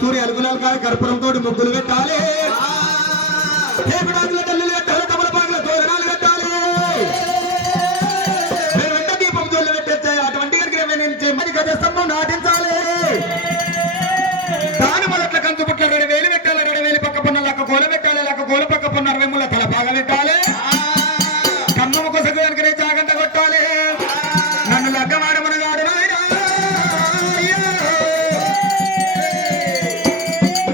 కస్తూరి అలుగులాలు కాదు కర్పూరంతో ముగ్గులు పెట్టాలి తేపుడాకుల తల్లులు పెట్టాలి తమలపాకుల తోరణాలు పెట్టాలి వెంట దీపం జోళ్ళు పెట్టేస్తాయి అటువంటి నుంచి మరి గజస్తంభం నాటించాలి దాని మొదట్ల కంచు పుట్ల 2,000 పెట్టాలి 2,000 పక్క పున్న లక్క గోల పెట్టాలి లక్క గోల పక్క పున్న 60 ముళ్ళ తల బాగా పెట్టాలి కమ్మమ్మ కొసకు వెనకనే జాగంట కొట్టాలి నన్ను లగ్గమాడమని గాడు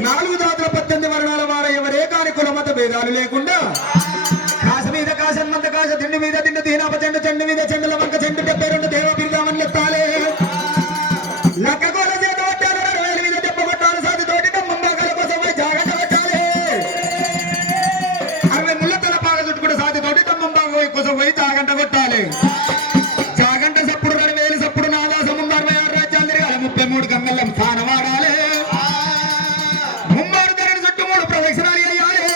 నాలుగు జాతుల 18 వర్ణాల వారు ఎవరే కాని కులమత భేదాలు లేకుండా కాశ మీద కాశన్మంత కాశ తిండి మీద తిండి దీనాప చెండు చెండు మీద చెండుల వంక చెండు 72 దేవ బిరుదామని ఎత్తాలి లక్క గోల చేత కొట్టాలి 2,000 మీద దెబ్బ కొట్టాలి సాది తోటి కమ్మమ్మాకాల కోసం పోయి జాగంట పెట్టాలి 60 ముళ్ళ తల బాగా చుట్టుకుంటే సాది తోటి కమ్మమ్మాక కోసం పోయి జాగంట కొట్టాలి జాగంట సప్పుడు 2,000 సప్పుడు నాదాసం 66 రాజ్యాలు తిరగాలి 33 గంగళ్ళం స్థానం ఆడాలి ముమ్మారు ధరని చుట్టూ 3 ప్రదక్షిణాలు అయ్యాలి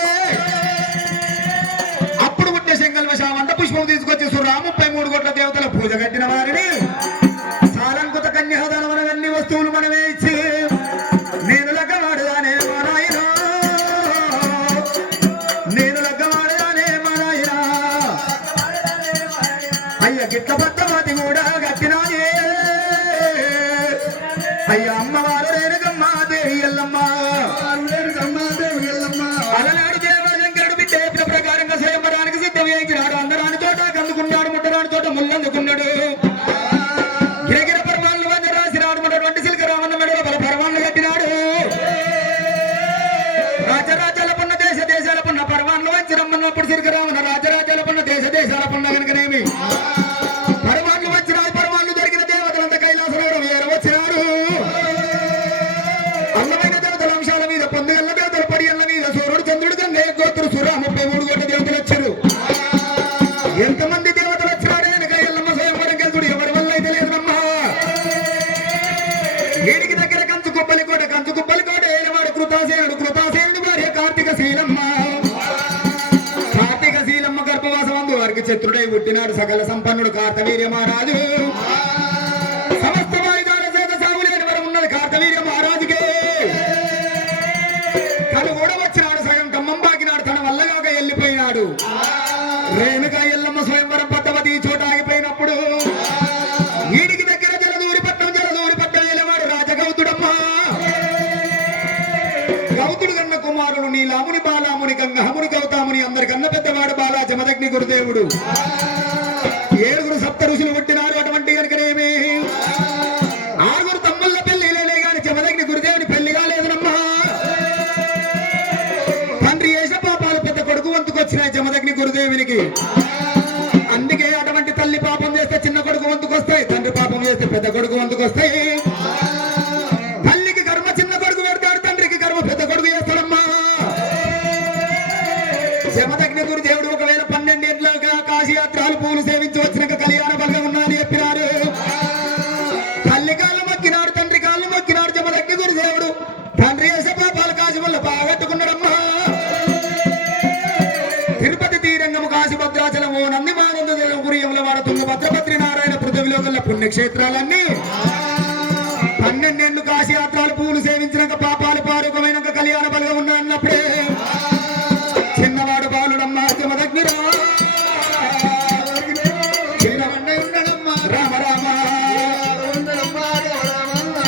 అప్పుడు పుట్టిన శంకల్వశామంత పుష్పం తీసుకొచ్చి సురా 33 కోట్ల దేవతల పూజ కట్టిన వారిని సాలంకుత కన్యాదానమన అన్ని వస్తువులు మనమే ఇచ్చి నేను లగ్గమాడదానే మా నాయనా నేను లగ్గమాడదానే మా నాయనా అయ్య గిట్ల పట్టమతి కూడా గట్టినానే అయ్య అమ్మవారు రేణుకమ్మ దేవి ఎల్లమ్మ అలనాడు దేవశంకరుడు బిడ్డ ప్రకారంగా స్వయంవరానికి సిద్ధం చేయించినాడు అందరాని చోట కందుకున్నాడు ముట్టరాని చోట ముళ్ళందుకున్నాడు గిరగిర పర్వాళ్ళు వంద రాసినాడు ఉన్నటువంటి సిల్కరామన్న మెడలో బల పర్వాళ్ళు కట్టినాడు రాజరాజాల పున్న దేశ దేశాల పున్న పర్వాళ్ళు వంచి రమ్మన్నప్పుడు సిల్కరామన్న రాజరాజాల పున్న దేశ దేశాల పున్న కనుకనేమి పర్వాళ్ళు వచ్చినాడు పర్వాళ్ళు దొరికిన దేవతలంతా కైలాసనగరం ఏరవచ్చినారు అందమైన దేవతల అంశాల మీద పొందుగల్ల దేవతల పడియల్ల మీద సూర్యుడు చంద్రుడు గంగే గోత్రుడు సురా 33 కోట్ల దేవతలు వచ్చారు ఎంతమంది దేవతలు వచ్చినాడు వెనక ఎల్లమ్మ స్వయంవరం గెలుతుడు ఎవరి వల్ల అయితే లేదమ్మా వీడికి దగ్గర కంచు కుప్పలి కోట ఏలవాడు కృతాసేనుడి భార్య కార్తీక శీలమ్మ గర్భవాసమందు వారికి చతురుడై పుట్టినాడు సకల సంపన్నుడు కార్తవీర్య మహారాజు సమస్త వాయిదాల చేత సాగులేని వరం ఉన్నది కార్తవీర్య మహారాజుకే తను కూడా వచ్చినాడు సగం కమ్మం బాకినాడు తన వల్లగాక వెళ్ళిపోయినాడు రేణుక ఎల్లమ్మ స్వయంవరం పద్దవతి చోట ఆగిపోయినప్పుడు వీడికి దగ్గర జలదూరి పట్టం వెళ్ళేవాడు రాజగౌతుడమ్మ గౌతుడు కన్న కుమారుడు నీలాముని బాలాముని గంగహముని గౌతాముని అందరికన్నా పెద్దవాడు బాలా జమదగ్ని గురుదేవుడు 7 సప్త ఋషులు పుట్టినారు అటువంటి కనుకనేమి 6 తమ్ముళ్ళ పెళ్లిలే గాని జమదగ్ని గురుదేవుని పెళ్లి కాలేదనమ్మా తండ్రి చేసిన పాపాలు పెద్ద కొడుకు వంతుకొచ్చినాయి జమదగ్ని గురుదేవునికి అందుకే అటువంటి తల్లి పాపం చేస్తే చిన్న కొడుకు వంతుకొస్తాయి తండ్రి పాపం చేస్తే పెద్ద కొడుకు వంతుకొస్తాయి తల్లికి కర్మ చిన్న కొడుకు పెడతాడు తండ్రికి కర్మ పెద్ద కొడుకు చేస్తాడమ్మా జమదగ్ని గురుదేవుడు ఒకవేళ 12 ఏళ్ళగా కాశీయాత్రలు పూలు సేవించి వచ్చినాక కళ్యాణ బలగం ఉన్నాయని చెప్పినారు తల్లి కాళ్ళు మొక్కినాడు తండ్రి కాళ్ళు మొక్కినాడు జమదగ్ని గురుదేవుడు తండ్రి చేసే పాపాలు కాశీ వల్ల బాగట్టుకున్నాడమ్మా తిరుపతి తీరంగము కాశీ భద్రాచలము నంది మానంద గురియముల వాడ తుంగభద్రపత్రి నారాయణ పృథ్వీలో గల పుణ్యక్షేత్రాలన్నీ 12 ఏళ్ళు కాశీయాత్రలు పూలు సేవించినాక పాపాలు పారుకమైనాక కళ్యాణ బలగం ఉన్నాయన్నప్పుడే చిన్నవాడు బాలుడమ్మ జమదగ్ని రామ రామ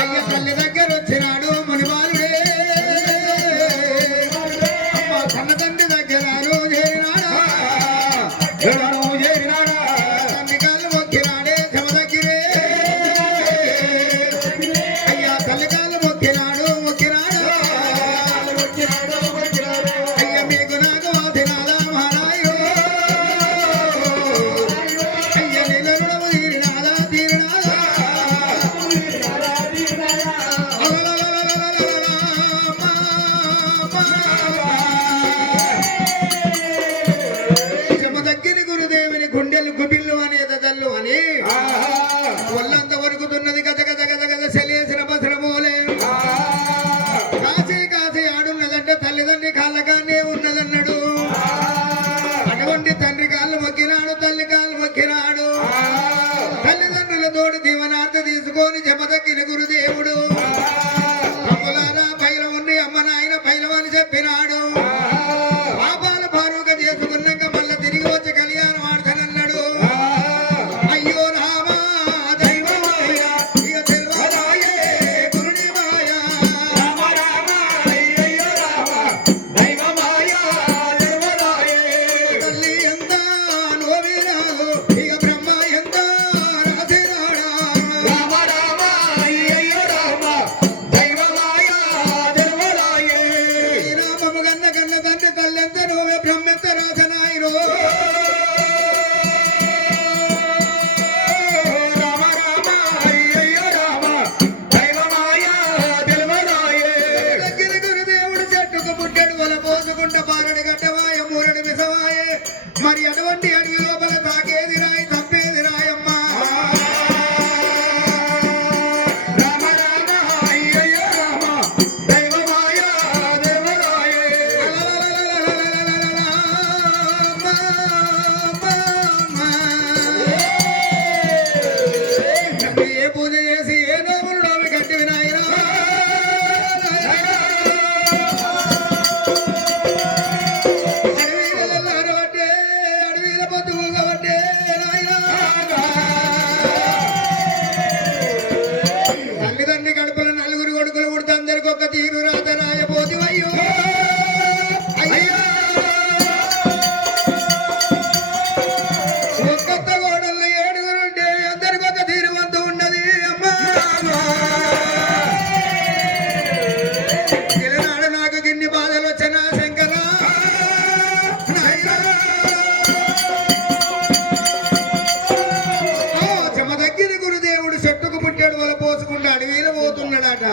అయ్య తల్లి దగ్గర వచ్చినాడు మునివాలుడే కన్న తండ్రి దగ్గర చేరినాడా తండ్రి కాళ్ళు మొక్కినాడే జమదగ్గిరే అయ్యా తల్లి కాళ్ళు మొక్కినాడు అయ్య మీకు నాకు తినాలా మహారాయో అయ్య నీళ్ళ రుణము తీరినాదా జమదగ్గిని గురుదేవిని గుండెలు గుబిల్లు అని ఎదగల్లు అని ఒళ్ళంత వరుగుతున్నది గజ గజ గజ గజ సెలేసిన బసరమోలే కాశీ ఆడున్నదంటే తల్లిదండ్రి కాళ్ళగానే ఉన్నదన్నాడు అటువంటి తండ్రి కాళ్ళు మొక్కినాడు తల్లి కాళ్ళు మొక్కినాడు తల్లిదండ్రులతోటి జీవనార్థ తీసుకొని జమదగ్గిన గురుదేవుడు భైరవు ఇక బ్రహ్మ ఎంత రాసినాడా రామ రామ అయ్యయ్యో రామ దైవమాయ జన్మరాయే రామము గన్న గన్న తండ్రి కళ్ళెంత నువ్వే బ్రహ్మెంత రాసనాయిరో మరి అటువంటి అడవి లోపల తాకేది రాయి తప్పేది రాయమ్మా రామ రామ అయ్యయ్యో రామ దైవమాయ దేవరాయే ఏ పూజ చేసి ఏ నోములు నోమి కట్టి వినాయనా తల్లిదండ్రి కడుపుల నలుగురు కొడుకులు పుడితే అందరికి ఒక తీరు రాత రాయబోతివయ్యో ఒక్కొక్క గోడల్లో ఏడుగురుంటే అందరికి ఒక తీరు వంతు ఉన్నది అమ్మా పిల్లనాడు నాకు గిన్ని బాధలు వచ్చిన శంకరా చెమదగ్గిన గురుదేవుడు చెట్టుకు పుట్టాడు వల పోసుకుంటూ అడవిలో పోతున్నాడట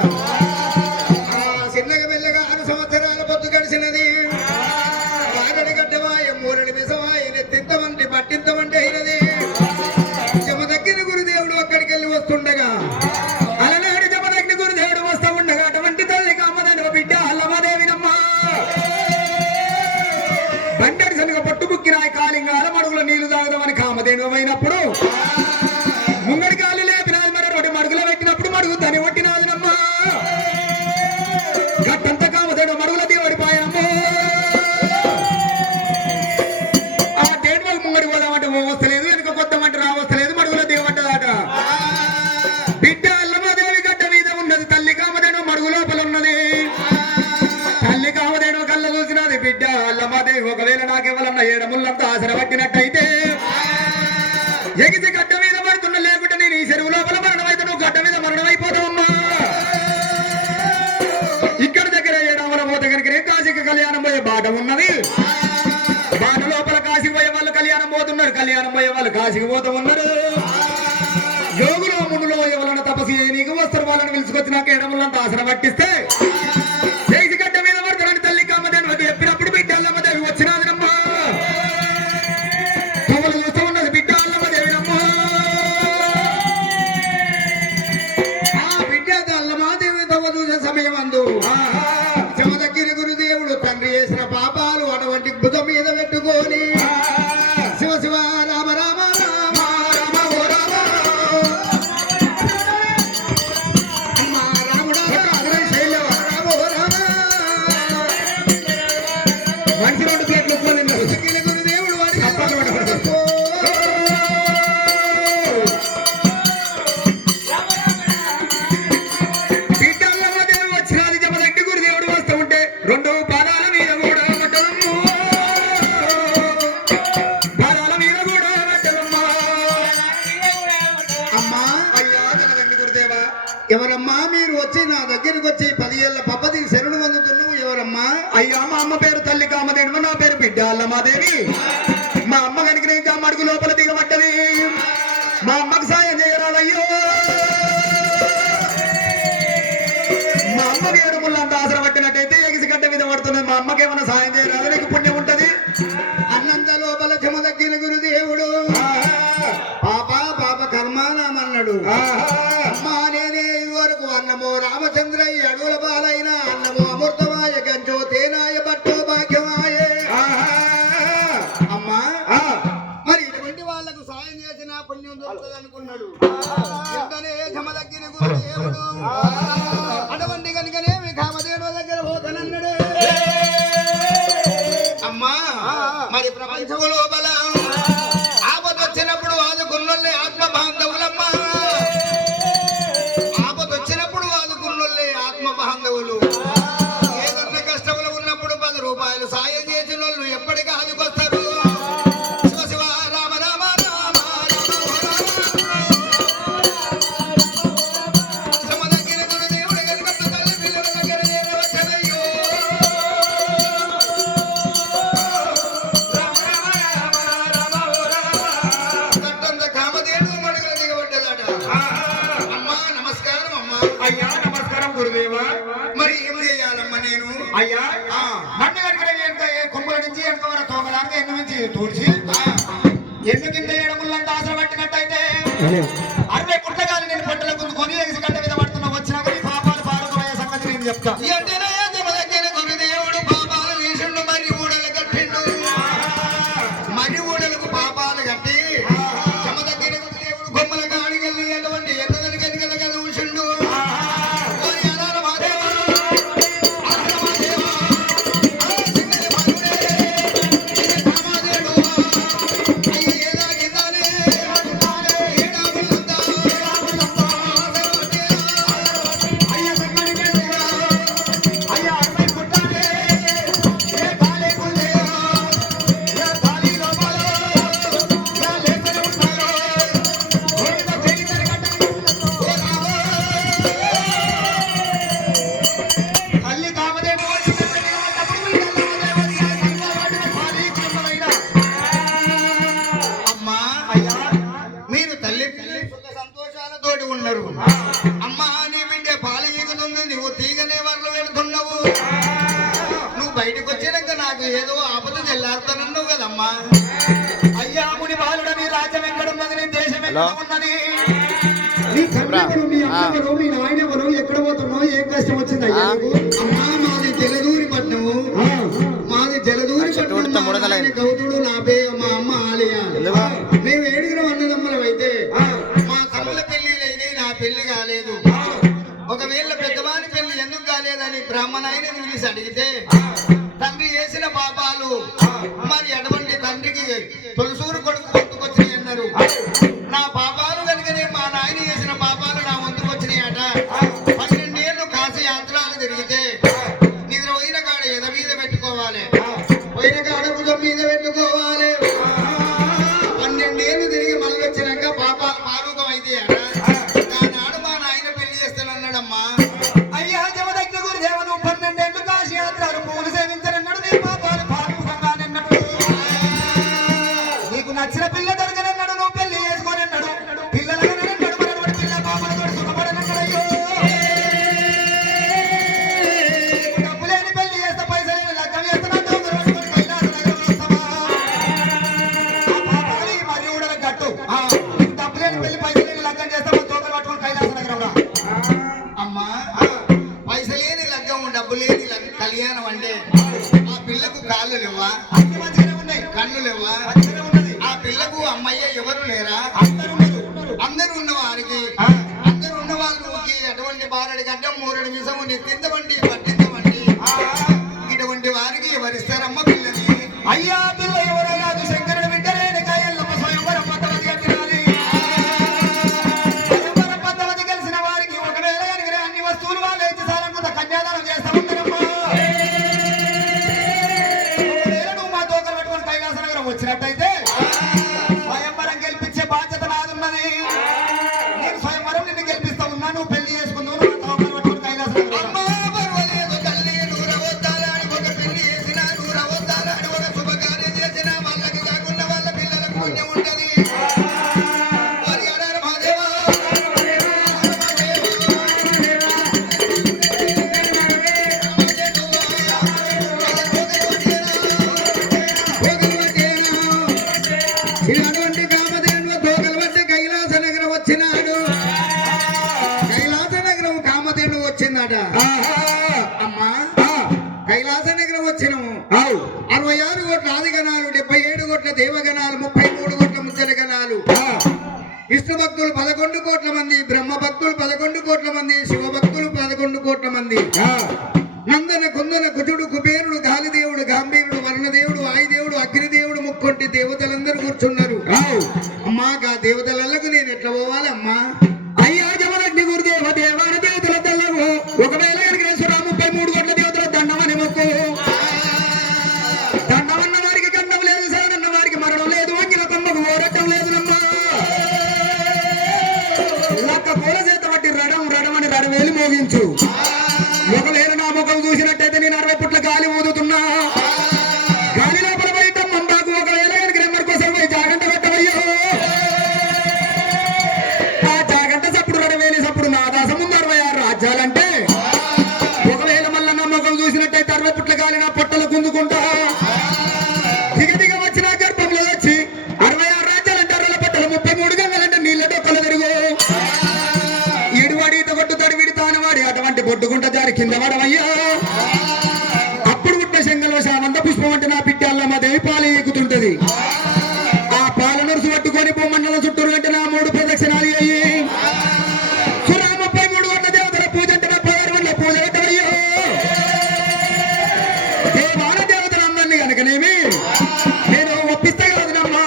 చిన్నగా మెల్లగా 6 సంవత్సరాల పొద్దు గడిచినది వారడి గడ్డవాయ మూరడి విసవాయ నెత్తింతమంటే పట్టింతమంటే అయినది చెమదగ్గిన గురుదేవుడు అక్కడికి వెళ్ళి వస్తుండగా అలనాడు చెమదగ్ని గురుదేవుడు వస్తూ ఉండగా అటువంటి తల్లి కామదేవ బిడ్డ అల్లమాదేవినమ్మ బండడి సనుగ పట్టు బుక్కినాయి కాలింగాల మడుగుల నీళ్లు తాగుదామని కామదేవమైనప్పుడు ముంగడి కాలు లేపినాది మరి రోడ్డు మడుగులో పెట్టినప్పుడు మడుగు తని ఒట్టినాదినమ్మా గట్టంత కామదేడు మడుగుల దివడిపాయనమ్మో ఆ డేట్ వాళ్ళు ముంగడి పోదామంటే వస్తలేదు వెనుక కొత్తమంటే రావస్తలేదు మడుగుల దిగబడ్డదాట బిడ్డ అల్లమాదేవి గడ్డ మీద ఉన్నది తల్లి కామదేడు మడుగు లోపల ఉన్నది తల్లి కామదేడు కళ్ళ చూసినది బిడ్డ అల్లమాదేవి ఒకవేళ నాకెవరన్నా ఏడముళ్ళంతా ఆసర పట్టినట్టయితే ఎగిసి గడ్డ మీద పడుతున్న లేకుంటే నేను ఈ చెరువు లోపల మరణమైతే నువ్వు గడ్డ మీద మరణమైపోతావమ్మా ఇక్కడ దగ్గర ఏడామల పోతే కనుక కాశీకి కళ్యాణం పోయే బాట ఉన్నది బాట లోపల కాశీకి పోయే వాళ్ళు కళ్యాణం పోతున్నారు కళ్యాణం పోయే వాళ్ళు కాశీకి పోతూ ఉన్నారు యోగులో ముందులో ఎవరైనా తపస్సు నీకు వస్తారు వాళ్ళని పిలుచుకొచ్చి నాకు ఏడములంతా ఆసన పట్టిస్తే ఎగిసి గడ్డ మీద పడుతున్నాను తల్లి కామదేవి అది చెప్పినప్పుడు బిడ్డ అల్లమ్మదేవి వచ్చినాదినమ్మా చూస్తూ ఉన్నది బిడ్డ అల్లమ్మదేవినమ్మా సమయం అందు చెమదగ్గిన గురుదేవుడు తండ్రి చేసిన పాపాలు అటువంటి భుజం మీద పెట్టుకొని శివ శివ రామ రామ రామ రామ ఓ రామ రాముడా రామ ఓ రామ మనిషి 2 ప్లేట్లు చెమదగ్గిన గురుదేవుడు వాడి రెండు పాదాల మీద కూడా పెట్టదమ్మో పాదాల మీద కూడా పెట్టదమ్మా అమ్మా అయ్యా జగదండి గురుదేవా ఎవరమ్మా మీరు వచ్చి నా దగ్గరికి వచ్చి 10 ఏళ్ల పప్పది శరణు వందుతున్నావు ఎవరమ్మా అయ్యా మా అమ్మ పేరు తల్లి కామదేవి నా పేరు బిడ్డ అల్లమాదేవి మా అమ్మ కనుక ఇంకా మడుగు లోపల దిగబడ్డది మా అమ్మకు సాయం చేయరాదయ్యో మా అమ్మకి ఏడుముళ్ళంత ఆసర పట్టినట్టయితే ఎగిసిగడ్డ మీద పడుతున్నది మా అమ్మకి ఏమైనా సాయం చేయరాదు నీకు పుణ్యం ఉంటది అన్నంత లోపల చెమదగ్గిన గురుదేవుడు పాప పాప కర్మానామన్నాడు అమ్మా నేనే వరకు అన్నమో రామచంద్రయ్య అడుగుల బాలైన అన్నమో అమృతమాయ గంజో తేనాయ బట్టో భాగ్యమాయ అమ్మా మరి ఇటువంటి వాళ్ళకు సాయం చేసిన పుణ్యం దొరుకుతుంది అనుకున్నాడు ఎంతనే చెమదగ్గిన గురుదేవుడు అటువంటి కనుకనే మీ కామదేవుడు దగ్గర పోతానన్నాడు అమ్మా మరి ప్రపంచం లోపల ఆపద వచ్చినప్పుడు ఆదుకున్నోళ్ళే ఆత్మ బాంధవులమ్మా ఆపద వచ్చినప్పుడు ఆదుకున్నోళ్ళే ఆత్మ బాంధవులు ఏదన్నా కష్టములు ఉన్నప్పుడు 10 రూపాయలు సాయం చేసిన వాళ్ళు ఎప్పటికీ ఆదుకొస్తారు శివ శివ రామ రామ దేవా మరి ఏం చేయాలమ్మా నేను? అయ్యా నన్ను కనుక కొమ్ముల నుంచి వెనక వర తోకలాగా ఎన్ను నుంచి తూడ్చి ఎన్ను కింద ఏడుములంతా ఆశలు పట్టినట్టయితే 60 పుట్టగాలు నేను పొట్టల ముందు కొని ఎగిసి గడ్డ మీద పడుతున్నా వచ్చినా కానీ పాపాలు పారుకునే సంగతి నేను చెప్తా. గురుదేవుడు పాపాలు వేసిండు, మరి ఊడలు కట్టిండు. మరి ఊడలకు పాపాలు కట్టి చెమ దగ్గర గురుదేవుడు కొమ్మల కాడికెళ్ళి ఎటువంటి ఎన్నదని కనికల కదా ఉంచిండు. అమ్మా నీ బిడ్డ పాలు ఈగుతుంది, నువ్వు తీగనే వరలు పెడుతున్నావు. నువ్వు బయటకు వచ్చినాక నాకు ఏదో ఆపద చెల్లారుతానన్నావు కదమ్మా. అయ్యా ముని బాలుడ నీ రాజ్యం ఎక్కడున్నది, నీ దేశం ఎక్కడ ఉన్నది, నీ కన్నెవరు, నీ అమ్మవరు, నీ నాయనెవరు, ఎక్కడ పోతున్నావు, ఏం కష్టం వచ్చింది అయ్యా? అమ్మా మాది జలదూరి పట్నము, మాది జలదూరి పట్నం. గౌతుడు నా పే మా అమ్మ ఆలయ. మేము 7 అన్నదమ్మలం అయితే మా తమ్ముల పెళ్లిలైతే నా పెళ్లి కాలేదు. ఒకవేళ పెద్దవాని పెళ్లి ఎందుకు కాలేదని బ్రాహ్మణాయన పిలిచి అడిగితే తండ్రి చేసిన పాపాలు మరి అటువంటి తండ్రికి తొలసూరు కొడుకు గుర్తుకొచ్చినాయి అన్నారు. నా పాపాలు కనుకనే మా నాయన చేసిన పాపాలు నా వంతుకు వచ్చినాయట. 12 ఏళ్ళు కాశీ యాత్రలు తిరిగితే నిద్ర పోయిన కాడ ఎద మీద పెట్టుకోవాలి, పోయిన కాడ భుజం మీద పెట్టుకోవాలి. 12 ఏళ్ళు తిరిగి మళ్ళీ వచ్చినాక పాపాలు మారుకం అయితే అట. దానాడు మా నాయన పెళ్లి చేస్తానన్నాడమ్మా. అయ్యా జమదగ్న గురుదేవుడు 12 ఏళ్ళు కాశీ యాత్రలు పూలు సేవించనన్నాడు, నీ పాపాలు పాలుగానన్నాడు. నీకు నచ్చిన పిల్ల దొరకనన్నాడు, నువ్వు పెళ్లి చేసుకోనన్నాడు. పిల్లలనన్నాడు, మనవడి పిల్ల పాపలతో సుఖపడనన్నాడు. అయ్యో డబ్బు లేని పెళ్లి చేస్తే పైసలు లగ్గం చేస్తున్నాడు, కైలాస నగరం వస్తావా? ఆ పాపాలి మరి ఊడల గట్టు. డబ్బు లేని పెళ్లి పైసలు లగ్గం చేస్తావా? తోకలు పట్టుకొని కైలాస నగరం రా. అమ్మా పైసలేని లగ్గం, డబ్బు లేని కళ్యాణం అంటే ఆ పిల్లకు కాళ్ళు లేవా, అన్ని మంచిగానే ఉన్నాయి, కళ్ళు లేవా, మంచిగానే ఉన్నది. ఆ పిల్లకు అమ్మయ్య ఎవరు లేరా? అందరూ ఉన్నారు. అందరు ఉన్న వారికి, అందరు ఉన్న వాళ్ళకి అటువంటి బారడి గడ్డం, మూరడి మిసము, నెత్తింతవంటి పట్టించవంటి ఇటువంటి వారికి ఎవరిస్తారమ్మ పిల్లని? అయ్యా పిల్ల ఎవరో కాదు, శంకరుడు బిడ్డలేని కాయల్లమ్మ స్వయంవరం పద్ధతి కట్టినాలి. స్వయంవరం పద్ధతి కలిసిన వారికి ఒకవేళ కనుక అన్ని వస్తువులు వాళ్ళు ఇచ్చి సారంత కన్యాదానం చేస్తా ఉంటారమ్మా. ఒకవేళ నువ్వు మా తోకలు పట్టుకొని కైలాస నగరం వచ్చినట్టయితే స్వయంవరం గెలిపించే బాధ్యత నాదున్నది. నేను స్వయంవరం నిన్ను గెలిపిస్తా ఉన్నా, నువ్వు పెళ్లి చేసుకుందువు, నువ్వు తోకలు పట్టుకొని కైలాస నగరం. అమ్మా పర్వాలేదు తల్లి, నూరవద్దాలని ఒక పెళ్లి చేసిన, నూరవద్దాలని ఒక శుభకార్యం చేసిన వాళ్ళకి కాకుండా వాళ్ళ పిల్లలకు పుణ్యం ఉంటది. మరి అన్నారు మహాదేవా, ఇలాంటి కామధేను తోకలు పట్టి కైలాస నగరం వచ్చినాడు. కైలాస నగరం కామధేను వచ్చిందట. అమ్మా కైలాస నగరం వచ్చినాము. 66 కోట్ల ఆదిగణాలు, 77 కోట్ల దేవగణాలు, 33 కోట్ల ముద్దల గణాలు, విష్ణు భక్తులు 11 కోట్ల మంది, బ్రహ్మ భక్తులు 11 కోట్ల మంది, శివ భక్తులు 11 కోట్ల మంది. నందన కుందన కుజుడు, కుబేరుడు, గాలిదేవుడు, గాంభీరుడు, వర్ణదేవుడు, వాయుదేవుడు, అగ్నిదేవుడు, ముక్కొంటి దేవతలందరూ కూర్చున్నారు. అమ్మా గా దేవతలకు నేను ఎట్లా పోవాలి అమ్మా? అయ్యా జమదగ్ని గురుదేవ దేవాన దేవతల తెల్లవు, ఒకవేళ కనుక 33 కోట్ల దేవతల దండమని మొక్కు. దండమన్న వారికి గండం లేదు, సరదన్న వారికి మరణం లేదు, వంగిల తమ్మకు ఓరట్టం లేదునమ్మా. లక్క పూల చేత బట్టి రడం రడమని రడవేలి మోగించు. ఒకవేళ నా ముఖం చూసినట్టయితే నేను 60 పుట్ల గాలి ఊదుతున్నా. గాలి లోపల బయట మందాకు ఒకవేళ కనుక నెమ్మడి కోసం పోయి జాగంట పెట్టవయ్యో. ఆ జాగంట సప్పుడు రడవేలి సప్పుడు నా దాస ముందు 66 రాజ్యాలంటే కింద పడవయ్యా అప్పుడు పుట్టిన శంగలో శామంత పుష్పం అంటే నా పిట్టాలమ్మ దేవి పాలు ఎక్కుతుంటది ఆ పాల నరుసు పట్టుకొని బొమ్మన్నల చుట్టూరు అంటే నా 3 ప్రదక్షిణాలు అయ్యి సురామ 33 గంటల దేవతల పూజ అంటే నా 16 గంటల పూజ పెట్టవయ్యో దేవాల దేవతలందరినీ కనుకనేమి నేను ఒప్పిస్తా కాదునమ్మా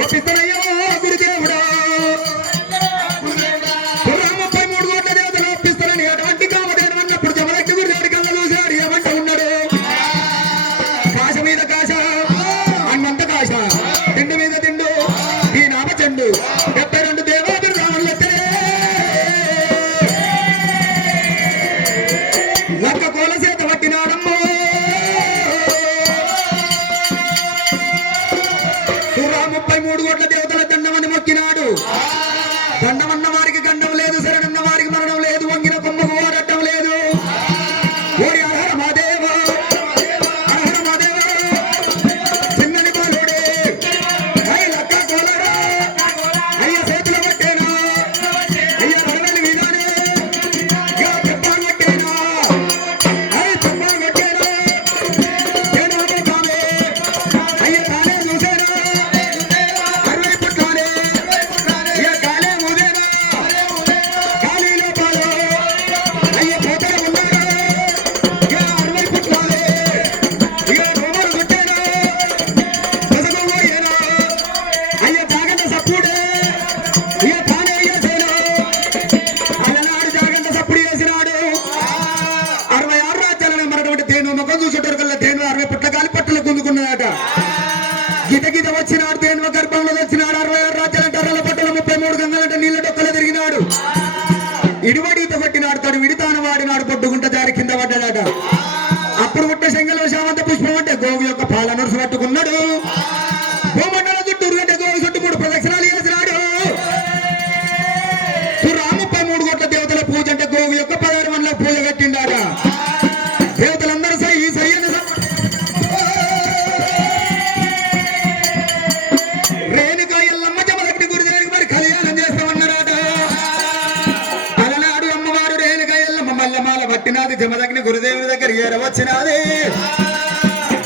ఒప్పిస్తానయ్యో గురుదేవుడా సురామ 33 గంటల దేవతలు ఒప్పిస్తానని అటువంటి కామదేను అన్నప్పుడు జమలక్కి గురుదేవుడి కళ్ళ చూశాడు ఏమంట ఉన్నాడు కాశ మీద కాశ అన్నంత కాశ తిండి మీద తిండు ఈ నామ చెండు 72 దేవాదులు రాములు ఎత్తరే లక్క కోల చేత పట్టినాడమ్మో సురా 33 కోట్ల దేవతల దండమని మొక్కినాడు దండమన్న వారికి గండం లేదు శరణన్న వారికి మరణం లేదు వంగిన కొమ్మకు ఓడటం లేదు ఓరి అహర మాదేవ అహర మాదేవ చిన్నని బాలుడే అయ్య లక్క కోలరా అయ్య చేతుల పట్టేనా అయ్య వరవెల్లి మీదానే ఇక చెప్పాను పట్టేనా అయ్య చెప్పాను పట్టేనా ఏనామో కామే అయ్య కాలే చూసేనా 60 పుట్టాలే ఇక కాలే మూదేనా గాలిలో పాలు అయ్య పోతల ఉన్నారా ఇక 60 పుట్టాలే ఇక రోమరు కొట్టేనా పసగోయేనా అయ్య జాగంట సప్పుడే ఇక తానే అయ్యేసేనా అలనాడు జాగంట సప్పుడు చేసినాడు 66 రాజ్యాలను మరొకటి తేను ముఖం చూసేటోరు కల్లా తేను 60 పుట్ల కాలి పట్టులు గుంజుకున్నదట గిట గిట వచ్చినాడు తేను గర్భంలో వచ్చినాడు 66 రాజ్యాలంటే అర్రల పట్టుల 33 గంగలంటే నీళ్ళ డొక్కలు తిరిగినాడు ఇడివడిత కొట్టినాడు తడు విడితాను వాడినాడు పొడ్డుగుంట జారి కింద పడ్డాడట అప్పుడు పుట్టిన శంగలో శామంత పుష్పం అంటే గోవు యొక్క పాల నరుసు పట్టుకున్నాడు భూమండల చుట్టూరు అంటే గోవు చుట్టూ 3 ప్రదక్షిణాలు చేసినాడు సురామ 33 కోట్ల దేవతల పూజ అంటే గోవు యొక్క 16 మండల పూజ కట్టిండాట దేవతలందరూ సై సయ్యన రేణుకా ఎల్లమ్మ జమలక్కి గురుదేవుడికి మరి కళ్యాణం చేస్తామన్నారట అలనాడు అమ్మవారు రేణుకా ఎల్లమ్మ మల్లెమాల పట్టినాది జమలక్ని గురుదేవుడి దగ్గర ఏరవచ్చినాది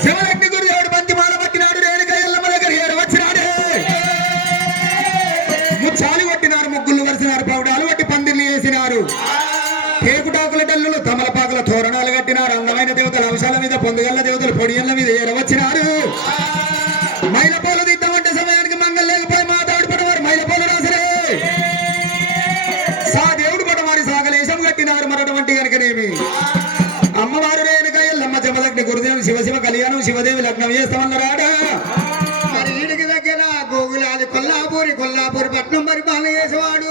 జమలక్ని గురుదేవుడు బంతిమాల పట్టినాడు రేణుకా ఎల్లమ్మ దగ్గర ఏరవచ్చినాడే ముచ్చాలు కొట్టినారు ముగ్గులు వరిసినారు పౌడాలు పట్టి పందిర్లు వేసినారు కేకుటాకుల డల్లులు తమలపాకుల తోరణాలు కట్టినారు అందమైన దేవతల అంశాల మీద పొందుగల్ల దేవతలు పొడియల్ల మీద ఏరవచ్చినారు మైలపోలు దిద్దామంటే సమయానికి మంగళ లేకపోయి మాతాడు పడవారు మైలపోలు రాసరే సా దేవుడు పడవారి సాగలేశం కట్టినారు మరటువంటి కనుకనేమి అమ్మవారు రేణుకా ఎల్లమ్మ జమదగ్ని గురుదేవుని శివ కళ్యాణం శివదేవి లగ్నం చేస్తామన్నారాడా మరి ఈడికి దగ్గర గోగులాది కొల్లాపూరి పట్నం పరిపాలన చేసేవాడు